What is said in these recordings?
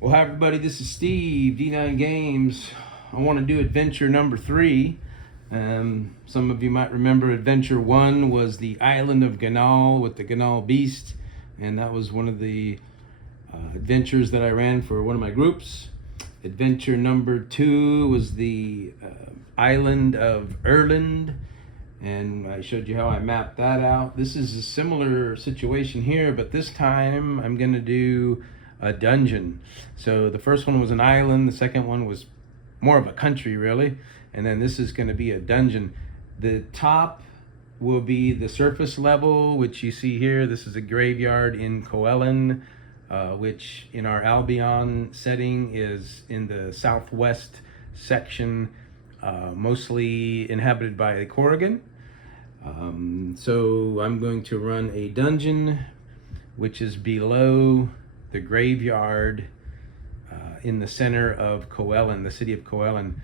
Well, hi everybody, this is Steve, D9 Games. I want to do adventure number 3. Some of you might remember adventure 1 was the island of Ganal with the Ganal beast, and that was one of the adventures that I ran for one of my groups. Adventure number 2 was the island of Erland, and I showed you how I mapped that out. This is a similar situation here, but this time I'm going to do a dungeon. So the first one was an island, the second one was more of a country really, and then this is going to be a dungeon. The top will be the surface level, which you see here. This is a graveyard in Cowelyn, which in our Albion setting is in the southwest section, mostly inhabited by the Corrigan. So I'm going to run a dungeon which is below the graveyard in the center of Cowelyn, the city of Cowelyn.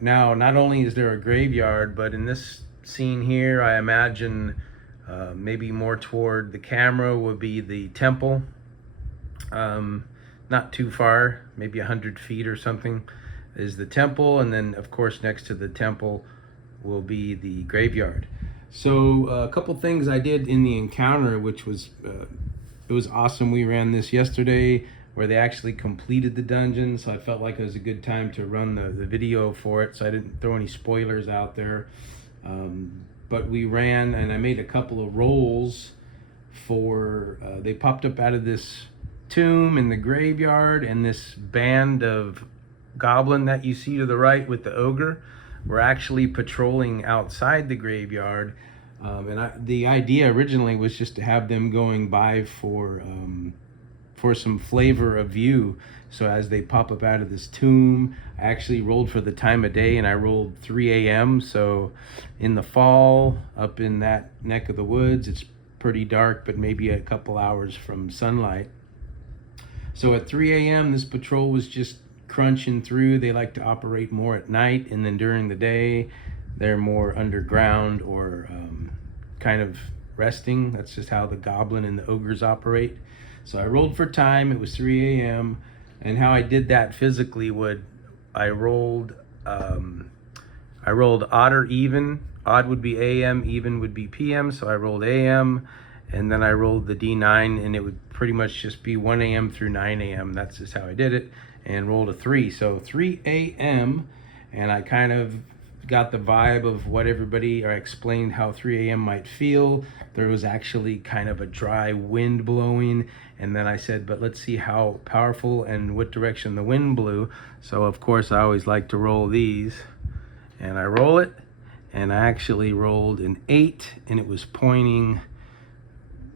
Now, not only is there a graveyard, but in this scene here, I imagine maybe more toward the camera would be the temple. Not too far, maybe 100 feet or something is the temple, and then of course next to the temple will be the graveyard. So a couple things I did in the encounter, which was it was awesome. We ran this yesterday where they actually completed the dungeon, so I felt like it was a good time to run the video for it, so I didn't throw any spoilers out there. But we ran, and I made a couple of rolls for, they popped up out of this tomb in the graveyard, and this band of goblin that you see to the right with the ogre were actually patrolling outside the graveyard. The idea originally was just to have them going by for some flavor of view. So as they pop up out of this tomb, I actually rolled for the time of day, and I rolled 3 a.m. So in the fall, up in that neck of the woods, it's pretty dark, but maybe a couple hours from sunlight. So at 3 a.m., this patrol was just crunching through. They like to operate more at night, and then during the day, they're more underground or kind of resting. That's just how the goblin and the ogres operate. So I rolled for time. It was 3 a.m. And how I did that physically would, I rolled odd or even. Odd would be AM, even would be PM. So I rolled AM, and then I rolled the D9, and it would pretty much just be 1 a.m. through 9 a.m. That's just how I did it, and rolled a 3. So 3 a.m. and I kind of got the vibe of what everybody, or I explained how 3 a.m. might feel. There was actually kind of a dry wind blowing, and then I said, but let's see how powerful and what direction the wind blew. So of course I always like to roll these, and I roll it, and I actually rolled an 8, and it was pointing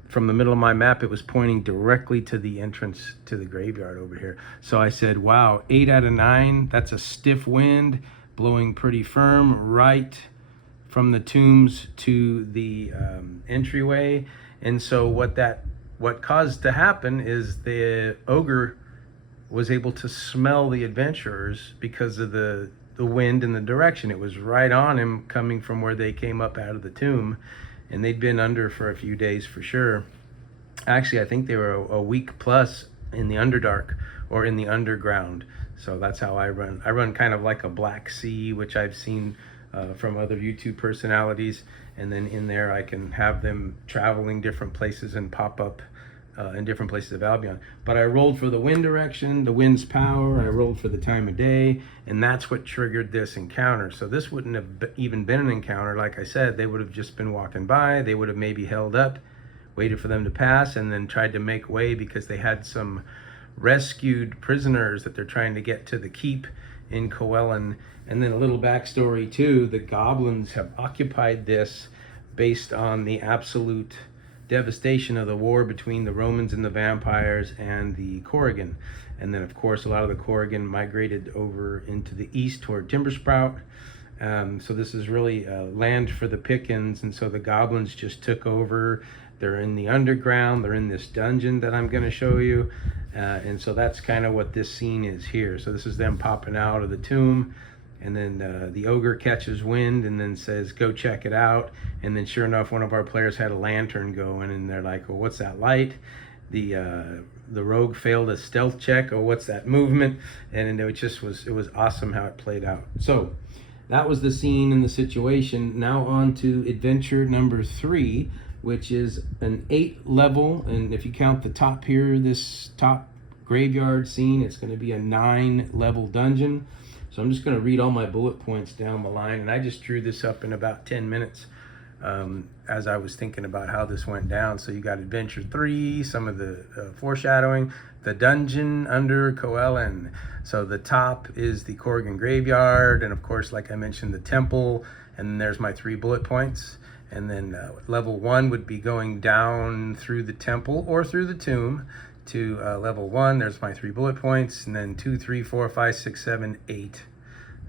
from the middle of my map. It was pointing directly to the entrance to the graveyard over here. So I said, wow, 8 out of 9, that's a stiff wind blowing pretty firm right from the tombs to the entryway. And so what caused to happen is the ogre was able to smell the adventurers because of the wind and the direction. It was right on him coming from where they came up out of the tomb, and they'd been under for a few days for sure. Actually, I think they were a week plus in the Underdark or in the underground. So that's how I run. I run kind of like a Black Sea, which I've seen from other YouTube personalities. And then in there, I can have them traveling different places and pop up in different places of Albion. But I rolled for the wind direction, the wind's power. I rolled for the time of day, and that's what triggered this encounter. So this wouldn't have even been an encounter. Like I said, they would have just been walking by. They would have maybe held up, waited for them to pass, and then tried to make way because they had some rescued prisoners that they're trying to get to the keep in Cowelyn. And then a little backstory too, the goblins have occupied this based on the absolute devastation of the war between the Romans and the vampires and the Corrigan. And then of course a lot of the Corrigan migrated over into the east toward Timbersprout. So this is really land for the pickings, and so the goblins just took over. They're in the underground, they're in this dungeon that I'm going to show you, and so that's kind of what this scene is here. So this is them popping out of the tomb, and then the ogre catches wind and then says, go check it out. And then sure enough, one of our players had a lantern going, and they're like, well, what's that light? The the rogue failed a stealth check, or what's that movement, and it was awesome how it played out. So that was the scene and the situation. Now on to adventure number 3, which is an 8 level, and if you count the top here, this top graveyard scene, it's going to be a 9 level dungeon. So I'm just going to read all my bullet points down the line, and I just drew this up in about 10 minutes as I was thinking about how this went down. So you got adventure 3, some of the foreshadowing, the dungeon under Cowelyn. So the top is the Corrigan graveyard, and of course, like I mentioned, the temple, and there's my 3 bullet points. And then level 1 would be going down through the temple or through the tomb to level 1. There's my 3 bullet points, and then 2, 3, 4, 5, 6, 7, 8.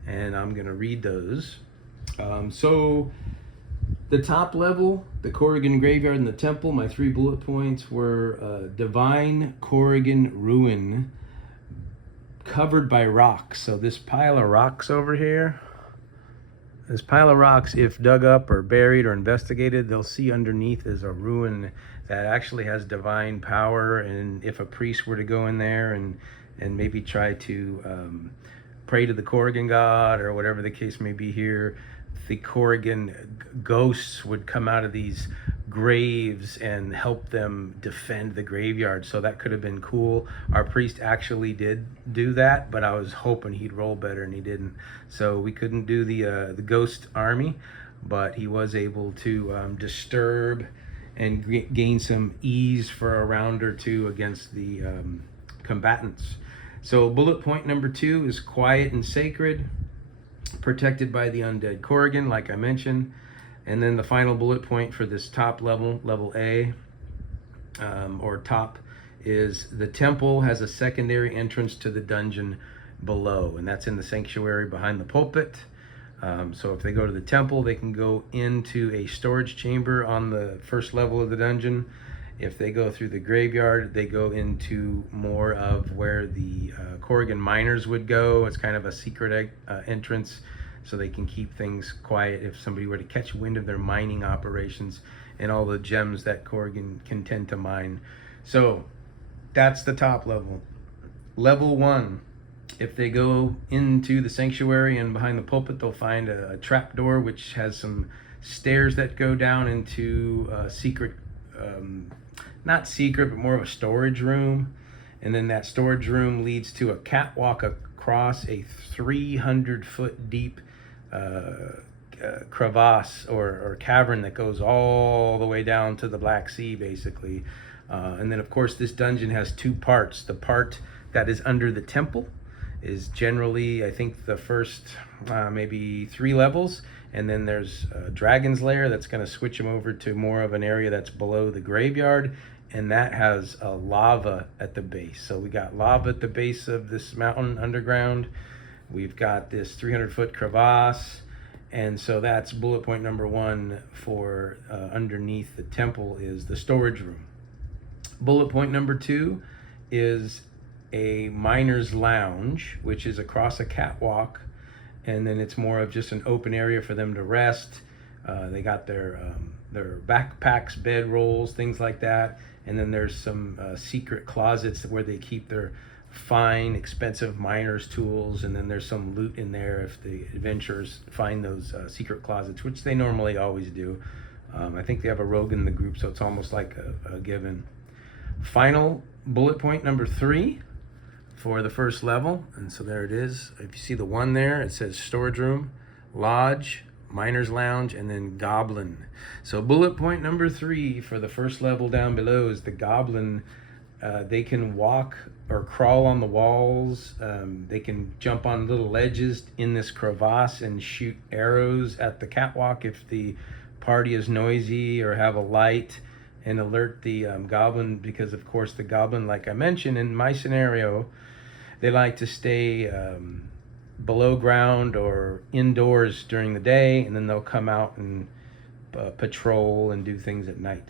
And I'm gonna read those. So the top level, the Corrigan graveyard and the temple, my 3 bullet points were divine Corrigan ruin covered by rocks. So this pile of rocks over here, this pile of rocks, if dug up or buried or investigated, they'll see underneath is a ruin that actually has divine power. And if a priest were to go in there and maybe try to pray to the Corrigan god or whatever the case may be here, the Corrigan ghosts would come out of these graves and help them defend the graveyard. So that could have been cool. Our priest actually did do that, but I was hoping he'd roll better, and he didn't. So we couldn't do the ghost army, but he was able to disturb and gain some ease for a round or two against the combatants. So bullet point number 2 is quiet and sacred, protected by the undead Corrigan, like I mentioned. And then the final bullet point for this top level, level A, or top, is the temple has a secondary entrance to the dungeon below, and that's in the sanctuary behind the pulpit. So if they go to the temple, they can go into a storage chamber on the first level of the dungeon. If they go through the graveyard, they go into more of where the Corrigan miners would go. It's kind of a secret entrance, so they can keep things quiet if somebody were to catch wind of their mining operations and all the gems that Corrigan can tend to mine. So that's the top level. Level 1, if they go into the sanctuary and behind the pulpit, they'll find a trap door which has some stairs that go down into a secret, not secret, but more of a storage room. And then that storage room leads to a catwalk across a 300-foot deep crevasse or cavern that goes all the way down to the Black Sea, basically. And then, of course, this dungeon has 2 parts. The part that is under the temple is generally, I think, the first maybe 3 levels. And then there's a dragon's lair that's going to switch them over to more of an area that's below the graveyard. And that has a lava at the base. So we got lava at the base of this mountain underground. We've got this 300-foot crevasse. And so that's bullet point number 1 for underneath the temple is the storage room. Bullet point number 2 is a miner's lounge, which is across a catwalk. And then it's more of just an open area for them to rest. They got their backpacks, bed rolls, things like that. And then there's some secret closets where they keep their fine, expensive miner's tools. And then there's some loot in there if the adventurers find those secret closets, which they normally always do. I think they have a rogue in the group, so it's almost like a given. Final bullet point number 3 for the first level. And so there it is. If you see the 1 there, it says storage room, lodge, miner's lounge, and then goblin. So bullet point number 3 for the first level down below is the goblin. They can walk or crawl on the walls. They can jump on little ledges in this crevasse and shoot arrows at the catwalk if the party is noisy, or have a light and alert the goblin, because of course the goblin, like I mentioned in my scenario, they like to stay below ground or indoors during the day, and then they'll come out and patrol and do things at night.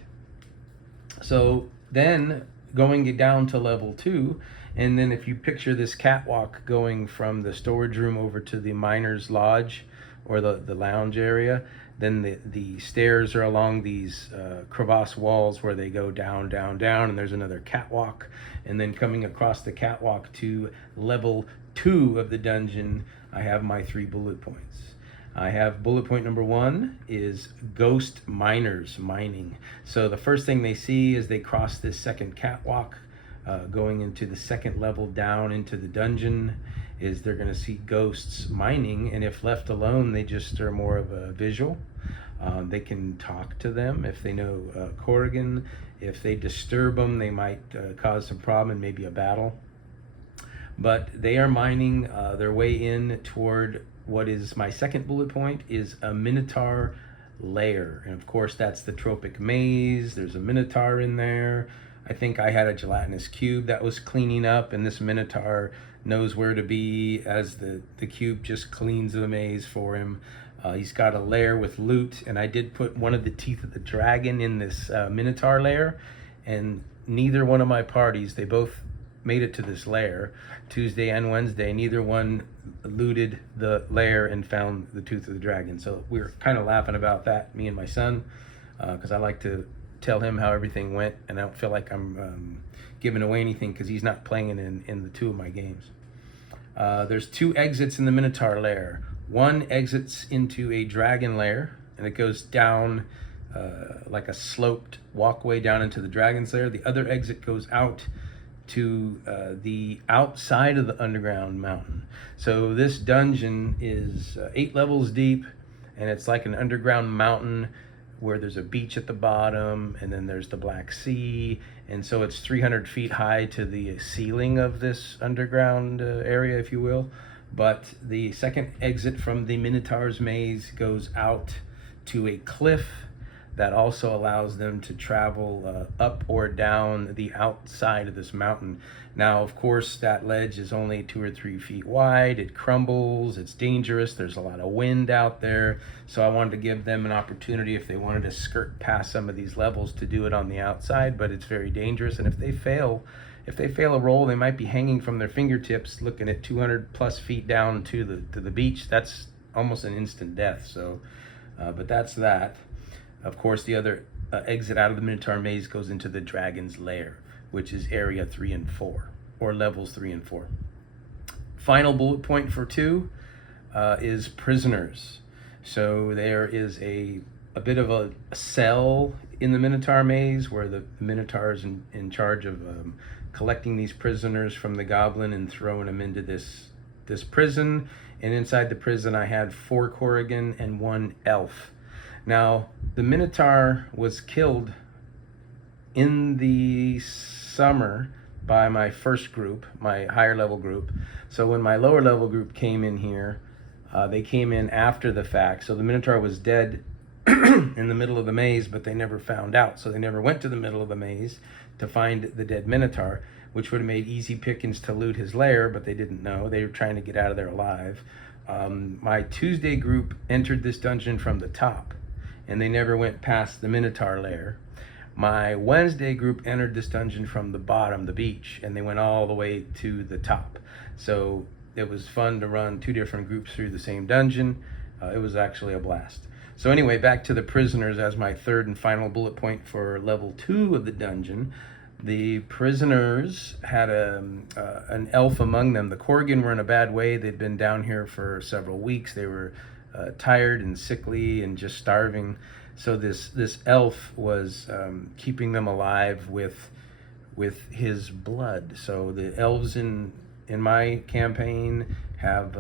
So then going down to level 2, and then if you picture this catwalk going from the storage room over to the miner's lodge or the lounge area. Then the stairs are along these crevasse walls where they go down, down, down, and there's another catwalk. And then coming across the catwalk to level 2 of the dungeon, I have my 3 bullet points. I have bullet point number 1 is ghost miners mining. So the first thing they see as they cross this second catwalk, going into the second level down into the dungeon, is they're going to see ghosts mining, and if left alone, they just are more of a visual. They can talk to them if they know Corrigan. If they disturb them, they might cause some problem and maybe a battle. But they are mining their way in toward what is my second bullet point, is a Minotaur lair. And of course, that's the Tropic Maze. There's a Minotaur in there. I think I had a gelatinous cube that was cleaning up, and this Minotaur knows where to be as the cube just cleans the maze for him. He's got a lair with loot, and I did put one of the teeth of the dragon in this Minotaur lair, and neither one of my parties, they both made it to this lair Tuesday and Wednesday. Neither one looted the lair and found the tooth of the dragon. So we were kind of laughing about that, me and my son, because I like to tell him how everything went, and I don't feel like I'm giving away anything because he's not playing in the 2 of my games. There's 2 exits in the Minotaur lair. One exits into a dragon lair, and it goes down like a sloped walkway down into the dragon's lair. The other exit goes out to the outside of the underground mountain. So this dungeon is 8 levels deep, and it's like an underground mountain where there's a beach at the bottom, and then there's the Black Sea, and so it's 300 feet high to the ceiling of this underground area, if you will. But the second exit from the Minotaur's maze goes out to a cliff that also allows them to travel up or down the outside of this mountain. Now, of course, that ledge is only 2 or 3 feet wide. It crumbles, it's dangerous, there's a lot of wind out there. So I wanted to give them an opportunity, if they wanted to skirt past some of these levels, to do it on the outside, but it's very dangerous. And if they fail a roll, they might be hanging from their fingertips looking at 200 plus feet down to the beach. That's almost an instant death. So, but that's that. Of course, the other exit out of the Minotaur maze goes into the dragon's lair, which is area 3 and 4, or levels 3 and 4. Final bullet point for 2 is prisoners. So there is a bit of a cell in the Minotaur maze where the Minotaur is in charge of collecting these prisoners from the goblin and throwing them into this prison. And inside the prison, I had 4 Corrigan and 1 elf. Now, the Minotaur was killed in the summer by my first group, my higher level group. So when my lower level group came in here, they came in after the fact. So the Minotaur was dead in the middle of the maze, but they never found out. So they never went to the middle of the maze to find the dead Minotaur, which would have made easy pickings to loot his lair, but they didn't know. They were trying to get out of there alive. My Tuesday group entered this dungeon from the top, and they never went past the Minotaur lair. My Wednesday group entered this dungeon from the bottom, the beach, and they went all the way to the top. So it was fun to run 2 different groups through the same dungeon. It was actually a blast. So anyway, back to the prisoners as my 3rd and final bullet point for level 2 of the dungeon. The prisoners had an elf among them. The Corrigan were in a bad way. They'd been down here for several weeks. They were tired and sickly and just starving. So this elf was keeping them alive with his blood. So the elves in my campaign have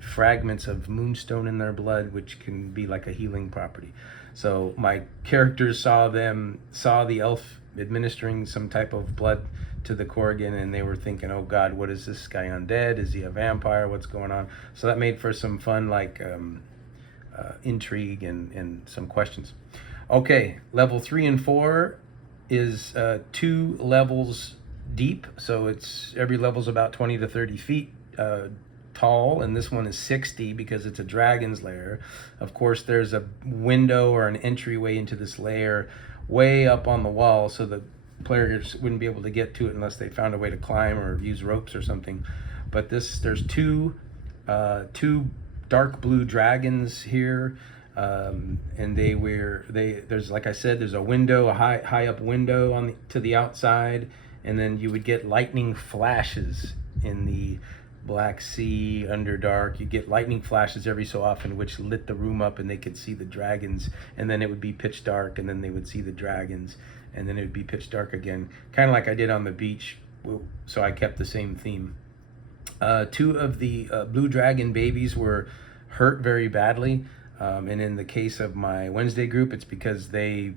fragments of moonstone in their blood, which can be like a healing property. So my characters saw the elf administering some type of blood to the Corrigan, and they were thinking, oh God, what is this guy, undead? Is he a vampire? What's going on? So that made for some fun, like intrigue and some questions. Okay, level 3 and 4 is 2 levels deep. So it's every level's about 20 to 30 feet tall, and this one is 60 because it's a dragon's lair. Of course, there's a window or an entryway into this lair way up on the wall, so the players wouldn't be able to get to it unless they found a way to climb or use ropes or something. But there's two dark blue dragons here. And there's, like I said, there's a window, a high up window to the outside, and then you would get lightning flashes in the Black Sea Underdark. You get lightning flashes every so often, which lit the room up, and they could see the dragons. And then it would be pitch dark, and then they would see the dragons, and then it would be pitch dark again, kind of like I did on the beach. So I kept the same theme. Two of the blue dragon babies were hurt very badly, and in the case of my Wednesday group, it's because they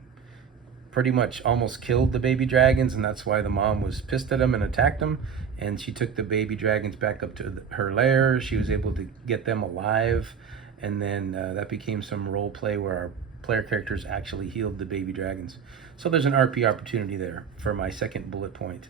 pretty much almost killed the baby dragons, and that's why the mom was pissed at them and attacked them. And she took the baby dragons back up to her lair. She was able to get them alive, and then that became some role play where our player characters actually healed the baby dragons. So there's an RP opportunity there for my second bullet point.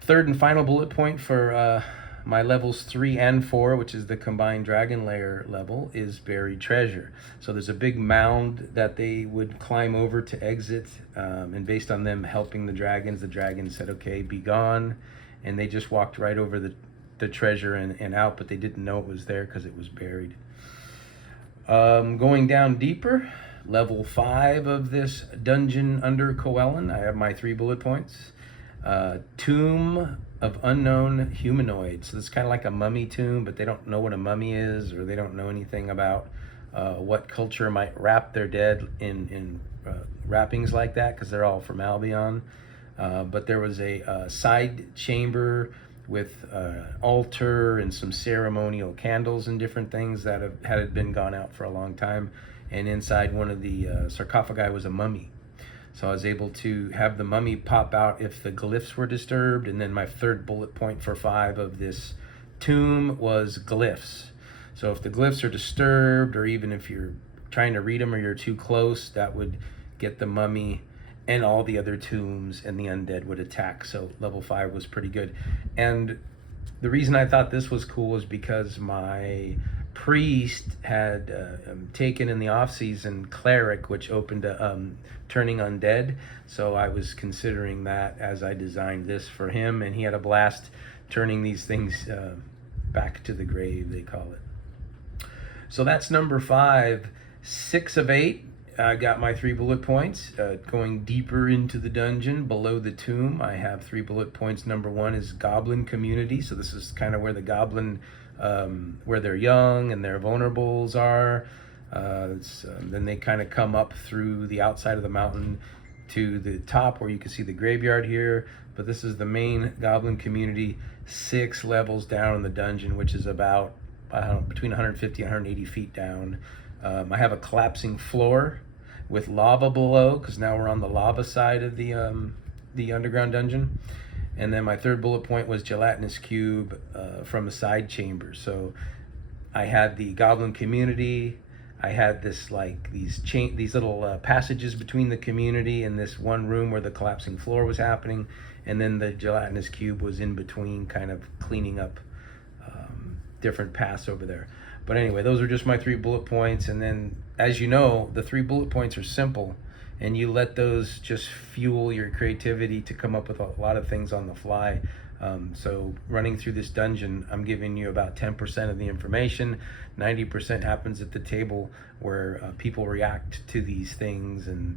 Third and final bullet point for my levels 3 and 4, which is the combined dragon lair level, is buried treasure. So there's a big mound that they would climb over to exit, and based on them helping the dragons said, okay, be gone, and they just walked right over the treasure and out, but they didn't know it was there because it was buried. Going down deeper, level 5 of this dungeon under Cowelyn, I have my 3 bullet points. Tomb of unknown humanoids. So it's kind of like a mummy tomb, but they don't know what a mummy is, or they don't know anything about what culture might wrap their dead in wrappings like that, because they're all from Albion. But there was a side chamber with altar and some ceremonial candles and different things that had been gone out for a long time. And inside one of the sarcophagi was a mummy. So I was able to have the mummy pop out if the glyphs were disturbed. And then my third bullet point for 5 of this tomb was glyphs. So if the glyphs are disturbed, or even if you're trying to read them or you're too close, that would get the mummy and all the other tombs, and the undead would attack. So level 5 was pretty good. And the reason I thought this was cool was because my priest had taken in the off-season cleric, which opened turning undead. So I was considering that as I designed this for him, and he had a blast turning these things back to the grave, they call it. So that's number 5. 6 of 8. I got my 3 bullet points. Going deeper into the dungeon below the tomb, I have 3 bullet points. Number 1 is goblin community. So this is kind of where the goblin, where their young and their vulnerables are. Then they kind of come up through the outside of the mountain to the top where you can see the graveyard here. But this is the main goblin community, 6 levels down in the dungeon, which is about between 150 and 180 feet down. I have a collapsing floor with lava below, because now we're on the lava side of the underground dungeon. And then my 3rd bullet point was gelatinous cube from a side chamber. So I had the goblin community. I had this these little passages between the community and this one room where the collapsing floor was happening, and then the gelatinous cube was in between, kind of cleaning up different paths over there. But anyway, those are just my 3 bullet points. And then, as you know, the 3 bullet points are simple, and you let those just fuel your creativity to come up with a lot of things on the fly. So running through this dungeon, I'm giving you about 10% of the information. 90% happens at the table, where people react to these things, and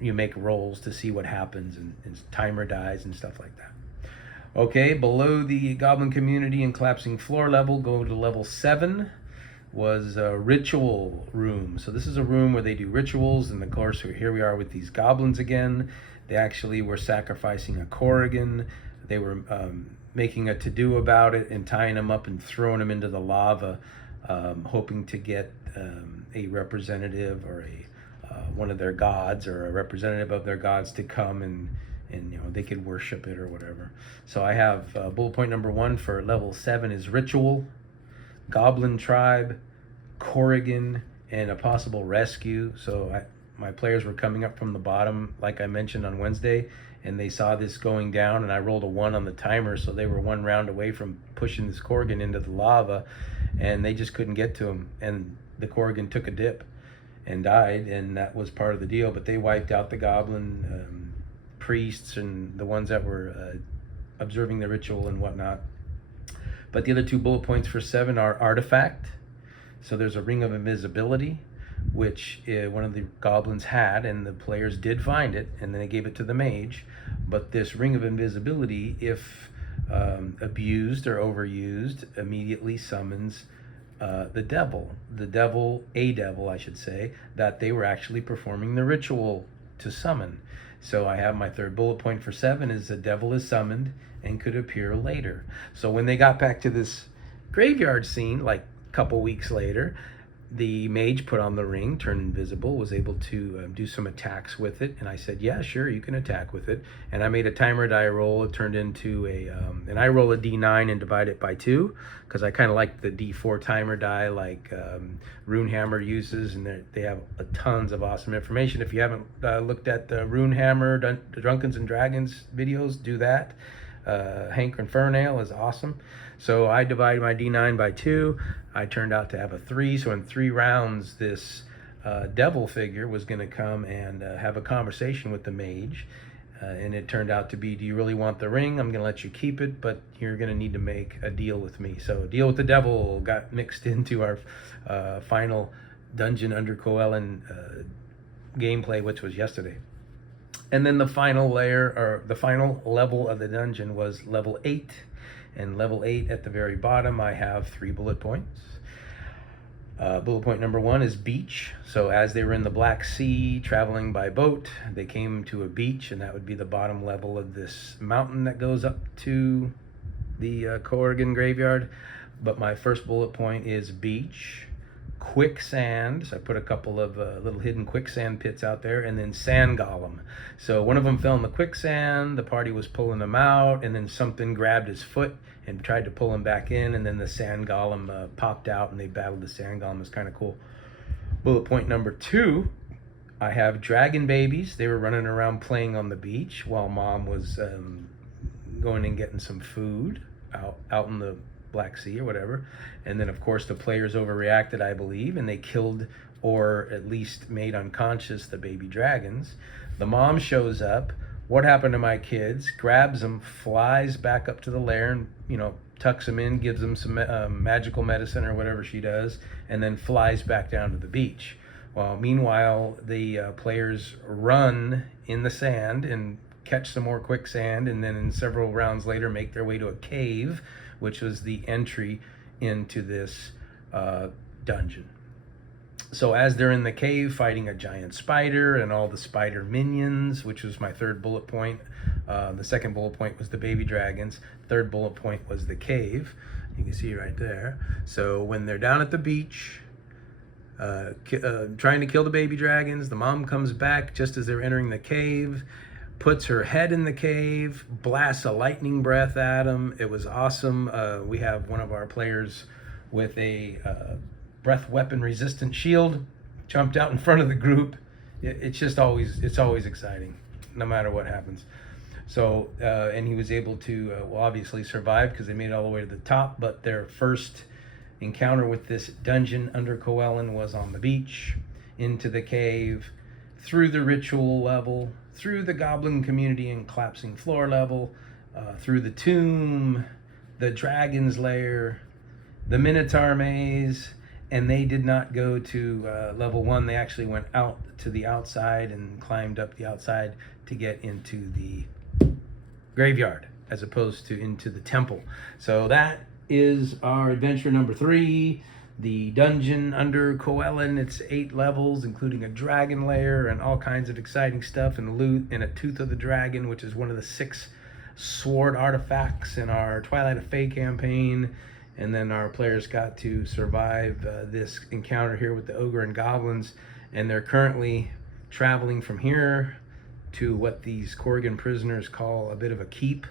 you make rolls to see what happens, and timer dies and stuff like that. Okay, below the goblin community and collapsing floor level, go to level 7, was a ritual room. So this is a room where they do rituals, and of course here we are with these goblins again. They actually were sacrificing a Corrigan. They were making a to-do about it and tying them up and throwing them into the lava, hoping to get a representative or one of their gods, or a representative of their gods, to come and they could worship it or whatever. So I have bullet point number 1 for level 7 is ritual, goblin tribe, Corrigan, and a possible rescue. So my players were coming up from the bottom, like I mentioned on Wednesday, and they saw this going down, and I rolled a 1 on the timer, so they were 1 round away from pushing this Corrigan into the lava, and they just couldn't get to him, and the Corrigan took a dip and died, and that was part of the deal. But they wiped out the goblin priests and the ones that were observing the ritual and whatnot. But the other 2 bullet points for 7 are artifact So there's a ring of invisibility, which one of the goblins had, and the players did find it, and then they gave it to the mage. But this ring of invisibility, if abused or overused, immediately summons the devil, a devil, I should say, that they were actually performing the ritual to summon. So I have my third bullet point for 7 is the devil is summoned and could appear later. So when they got back to this graveyard scene, like a couple weeks later, the mage put on the ring, turned invisible, was able to do some attacks with it. And I said, yeah, sure, you can attack with it. And I made a timer die roll. It turned into and I roll a D9 and divide it by 2, because I kind of like the D4 timer die like Runehammer uses. And they have tons of awesome information. If you haven't looked at the Runehammer, the Drunkens and Dragons videos, do that. Hank Infernale is awesome. So I divided my D9 by 2. I turned out to have a 3. So in 3 rounds, this devil figure was going to come and have a conversation with the mage. And it turned out to be, do you really want the ring? I'm going to let you keep it, but you're going to need to make a deal with me. So deal with the devil got mixed into our final dungeon under Cowelyn gameplay, which was yesterday. And then the final layer, or the final level of the dungeon, was level 8. And level 8 at the very bottom, I have 3 bullet points. Bullet point number 1 is beach. So as they were in the Black Sea traveling by boat, they came to a beach, and that would be the bottom level of this mountain that goes up to the Corrigan graveyard. But my first bullet point is beach. Quicksand, so I put a couple of little hidden quicksand pits out there, and then sand golem. So one of them fell in the quicksand, the party was pulling him out, and then something grabbed his foot and tried to pull him back in, and then the sand golem popped out, and they battled the sand golem. It was kind of cool. Bullet point number 2, I have dragon babies. They were running around playing on the beach while mom was going and getting some food out in the Black Sea or whatever. And then of course the players overreacted, I believe, and they killed, or at least made unconscious, the baby dragons. The mom shows up. What happened to my kids? Grabs them, flies back up to the lair, and tucks them in, gives them some magical medicine or whatever she does, and then flies back down to the beach. Well, meanwhile, the players run in the sand and catch some more quicksand, and then in several rounds later make their way to a cave, which was the entry into this dungeon. So as they're in the cave fighting a giant spider and all the spider minions, which was my third bullet point. The second bullet point was the baby dragons. Third bullet point was the cave. You can see right there. So when they're down at the beach, trying to kill the baby dragons, the mom comes back just as they're entering the cave, puts her head in the cave, blasts a lightning breath at them. It was awesome. We have one of our players with a breath weapon resistant shield, jumped out in front of the group. It's always exciting, no matter what happens. So, and he was able to obviously survive because they made it all the way to the top, but their first encounter with this dungeon under Cowelyn was on the beach, into the cave, through the ritual level, through the goblin community and collapsing floor level, through the tomb, the dragon's lair, the minotaur maze, and they did not go to level 1. They actually went out to the outside and climbed up the outside to get into the graveyard as opposed to into the temple. So that is our adventure number 3, the dungeon under Cowelyn. It's 8 levels, including a dragon lair and all kinds of exciting stuff, and loot, and a tooth of the dragon, which is one of the 6 sword artifacts in our Twilight of Fae campaign. And then our players got to survive this encounter here with the ogre and goblins, and they're currently traveling from here to what these Corrigan prisoners call a bit of a keep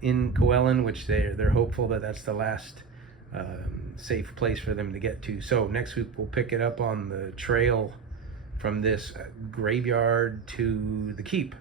in Cowelyn, which they're hopeful that that's the last safe place for them to get to. So next week we'll pick it up on the trail from this graveyard to the keep.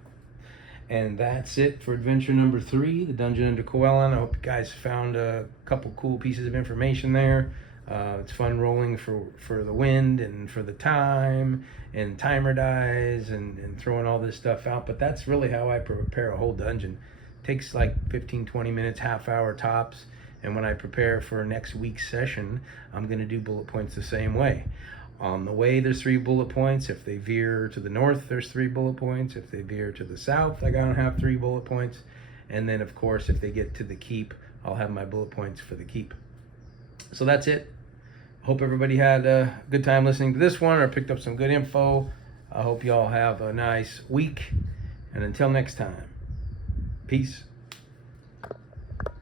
And that's it for adventure number 3, the dungeon under Cowelyn. I hope you guys found a couple cool pieces of information there. It's fun rolling for the wind and for the time and timer dies and throwing all this stuff out. But that's really how I prepare a whole dungeon. It takes like 15-20 minutes, half hour tops, And when I prepare for next week's session, I'm going to do bullet points the same way. On the way, there's 3 bullet points. If they veer to the north, there's 3 bullet points. If they veer to the south, I gotta have 3 bullet points. And then, of course, if they get to the keep, I'll have my bullet points for the keep. So that's it. Hope everybody had a good time listening to this one or picked up some good info. I hope you all have a nice week. And until next time, peace.